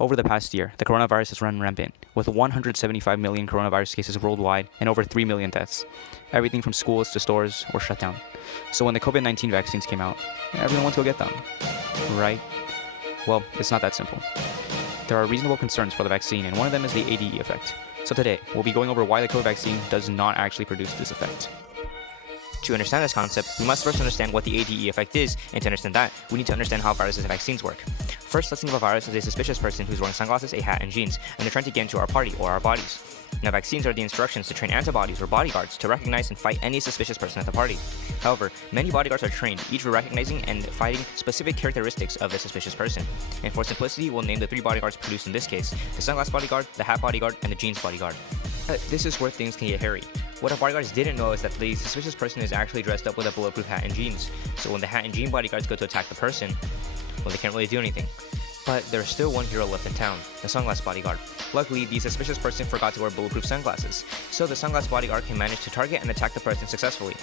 Over the past year, the coronavirus has run rampant, with 175 million coronavirus cases worldwide and over 3 million deaths. Everything from schools to stores were shut down. So when the COVID-19 vaccines came out, everyone went to go get them, right? Well, it's not that simple. There are reasonable concerns for the vaccine, and one of them is the ADE effect. So today, we'll be going over why the COVID vaccine does not actually produce this effect. To understand this concept, we must first understand what the ADE effect is, and to understand that, we need to understand how viruses and vaccines work. First, let's think of a virus as a suspicious person who's wearing sunglasses, a hat, and jeans, and they're trying to get into our party or our bodies. Now, vaccines are the instructions to train antibodies or bodyguards to recognize and fight any suspicious person at the party. However, many bodyguards are trained, each for recognizing and fighting specific characteristics of the suspicious person. And for simplicity, we'll name the three bodyguards produced in this case: the sunglass bodyguard, the hat bodyguard, and the jeans bodyguard. This is where things can get hairy. What our bodyguards didn't know is that the suspicious person is actually dressed up with a bulletproof hat and jeans. So when the hat and jean bodyguards go to attack the person, well, they can't really do anything. But there's still one hero left in town, the sunglass bodyguard. Luckily, the suspicious person forgot to wear bulletproof sunglasses, so the sunglass bodyguard can manage to target and attack the person successfully.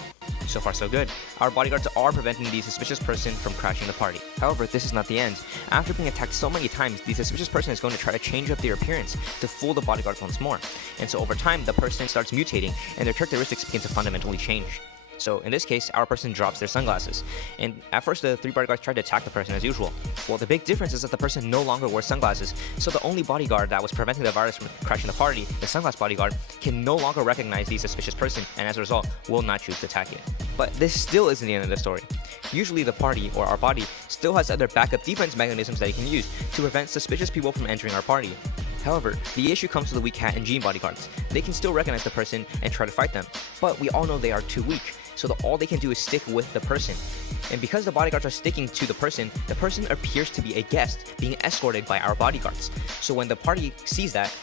So far so good. Our bodyguards are preventing the suspicious person from crashing the party. However, this is not the end. After being attacked so many times, the suspicious person is going to try to change up their appearance to fool the bodyguards once more. And so over time, the person starts mutating and their characteristics begin to fundamentally change. So in this case, our person drops their sunglasses. And at first, the three bodyguards tried to attack the person as usual. Well, the big difference is that the person no longer wears sunglasses. So the only bodyguard that was preventing the virus from crashing the party, the sunglass bodyguard, can no longer recognize the suspicious person, and as a result, will not choose to attack it. But this still isn't the end of the story. Usually the party, or our body, still has other backup defense mechanisms that it can use to prevent suspicious people from entering our party. However, the issue comes to the weak hat and jean bodyguards. They can still recognize the person and try to fight them, but we all know they are too weak, so all they can do is stick with the person. And because the bodyguards are sticking to the person appears to be a guest being escorted by our bodyguards. So when the party sees that,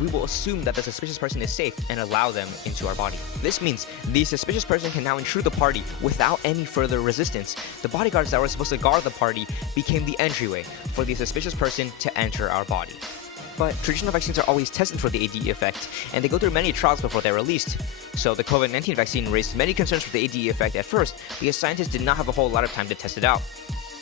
we will assume that the suspicious person is safe and allow them into our body. This means the suspicious person can now intrude the party without any further resistance. The bodyguards that were supposed to guard the party became the entryway for the suspicious person to enter our body. But traditional vaccines are always tested for the ADE effect, and they go through many trials before they're released. So the COVID-19 vaccine raised many concerns with the ADE effect at first, because scientists did not have a whole lot of time to test it out.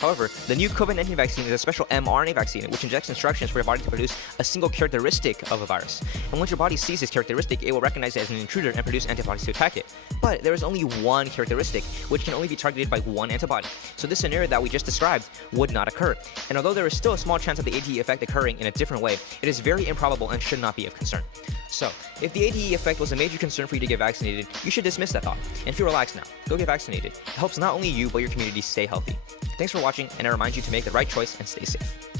However, the new COVID-19 vaccine is a special mRNA vaccine which injects instructions for your body to produce a single characteristic of a virus. And once your body sees this characteristic, it will recognize it as an intruder and produce antibodies to attack it. But there is only one characteristic, which can only be targeted by one antibody. So this scenario that we just described would not occur. And although there is still a small chance of the ADE effect occurring in a different way, it is very improbable and should not be of concern. So, if the ADE effect was a major concern for you to get vaccinated, you should dismiss that thought and feel relaxed now. Go get vaccinated. It helps not only you, but your community stay healthy. Thanks for watching, and I remind you to make the right choice and stay safe.